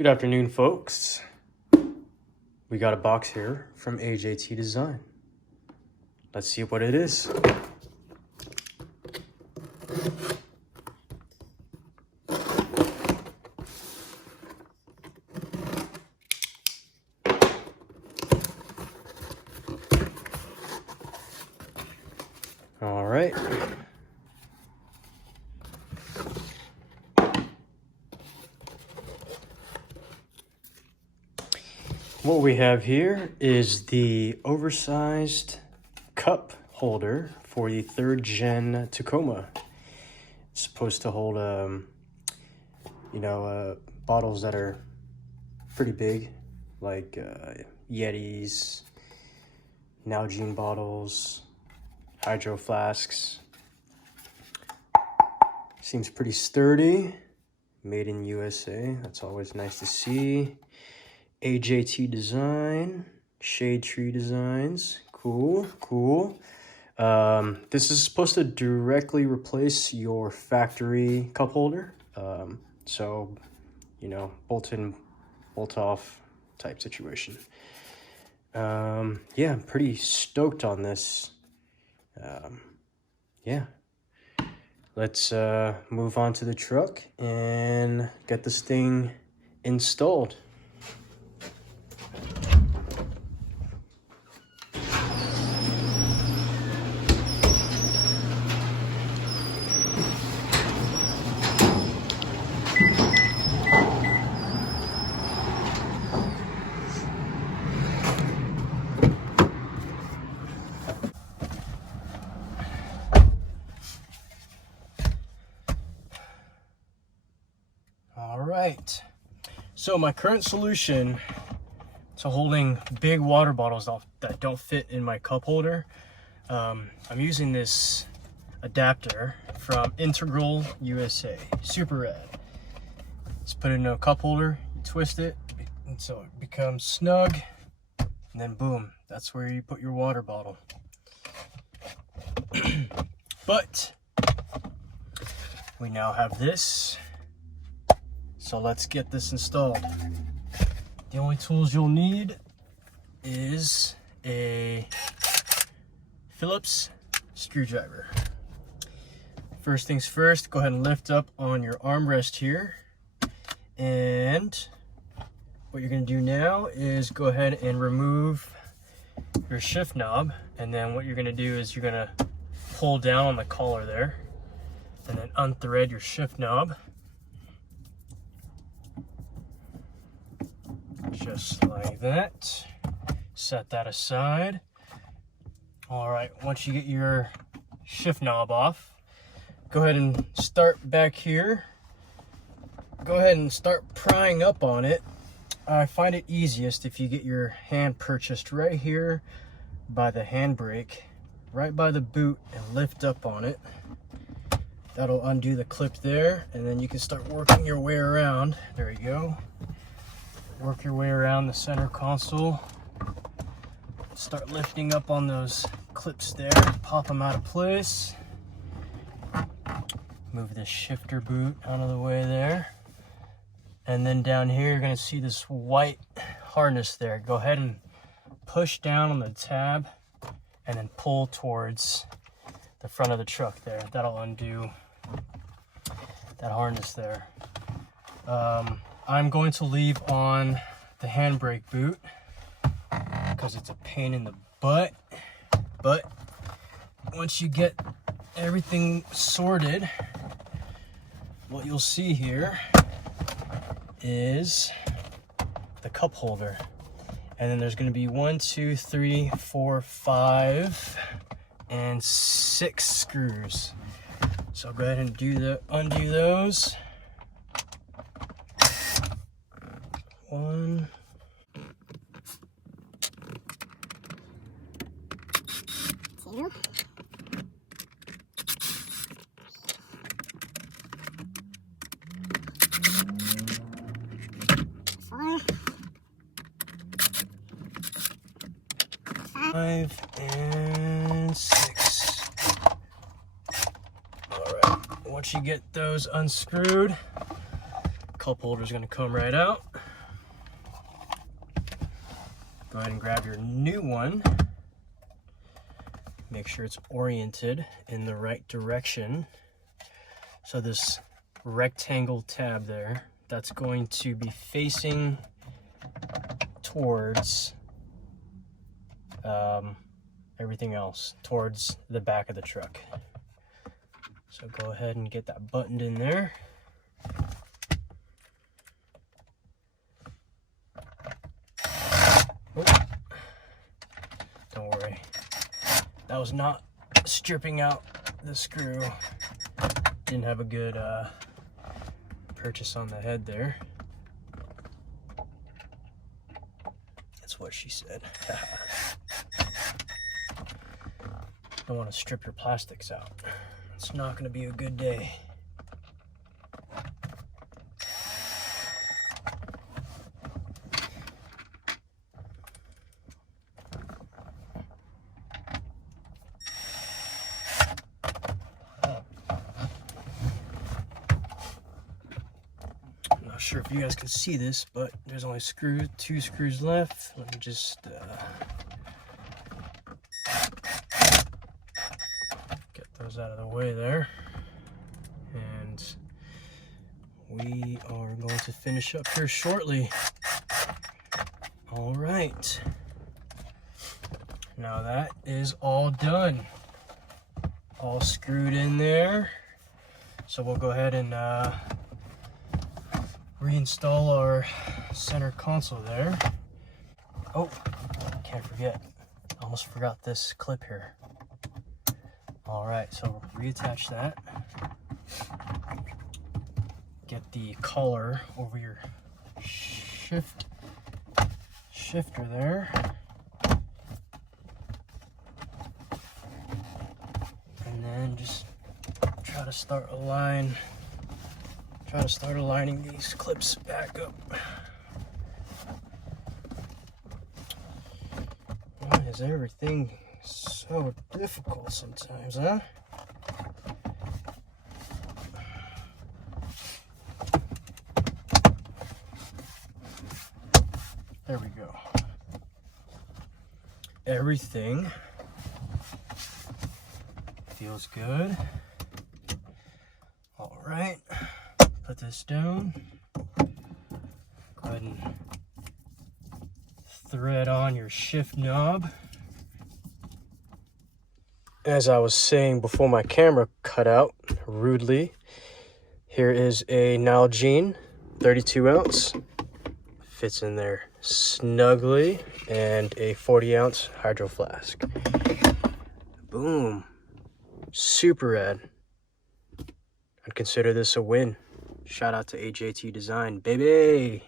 Good afternoon, folks. We got a box here from AJT Design. Let's see what it is. All right. What we have here is the oversized cup holder for the 3rd gen Tacoma. It's supposed to hold, bottles that are pretty big, like Yetis, Nalgene bottles, hydro flasks. Seems pretty sturdy. Made in USA. That's always nice to see. AJT Design, Shade Tree Designs. Cool, cool. This is supposed to directly replace your factory cup holder. So, bolt in, bolt off type situation. Yeah, I'm pretty stoked on this. Yeah. Let's move on to the truck and get this thing installed. All right, so my current solution to holding big water bottles that don't fit in my cup holder, I'm using this adapter from Integral USA, super rad. Just put it in a cup holder, you twist it, and so it becomes snug, and then boom, that's where you put your water bottle. But we now have this. So let's get this installed. The only tools you'll need is a Phillips screwdriver. First things first, go ahead and lift up on your armrest here. And what you're gonna do now is go ahead and remove your shift knob. And then what you're gonna do is you're gonna pull down on the collar there and then unthread your shift knob. Just like that. Set that aside. All right, once you get your shift knob off, go ahead and start back here. Go ahead and start prying up on it. I find it easiest if you get your hand purchased right here by the handbrake, right by the boot, and lift up on it. That'll undo the clip there, and then you can start working your way around. There you go. Work your way around the center console. Start lifting up on those clips there. Pop them out of place. Move the shifter boot out of the way there. And then down here, you're gonna see this white harness there. Go ahead and push down on the tab and then pull towards the front of the truck there. That'll undo that harness there. I'm going to leave on the handbrake boot because it's a pain in the butt. But once you get everything sorted, what you'll see here is the cup holder. And then there's going to be 1, 2, 3, 4, 5, and 6 screws. So I'll go ahead and undo those. 1, 2, 5 and 6. All right, once you get those unscrewed, cup holder is going to come right out. Go ahead and grab your new one. Make sure it's oriented in the right direction. So this rectangle tab there, that's going to be facing towards everything else, towards the back of the truck. So go ahead and get that buttoned in there. Oh. Don't worry, that was not stripping out the screw. Didn't have a good purchase on the head there. That's what she said. Don't want to strip your plastics out. It's not going to be a good day. I'm not sure if you guys can see this, but there's only two screws left. Let me just get those out of the way there. And we are going to finish up here shortly. All right. Now that is all done. All screwed in there. So we'll go ahead and reinstall our center console there. Oh, can't forget. Almost forgot this clip here. All right, so reattach that. Get the collar over your shifter there. And then just try to start aligning these clips back up. Why is everything so difficult sometimes, huh? There we go. Everything feels good. All right, put this down. Go ahead and thread on your shift knob. As I was saying before my camera cut out rudely, here is a Nalgene 32 ounce. Fits in there snugly, and a 40 ounce hydro flask. Boom. Super rad. I'd consider this a win. Shout out to AJT Design, baby.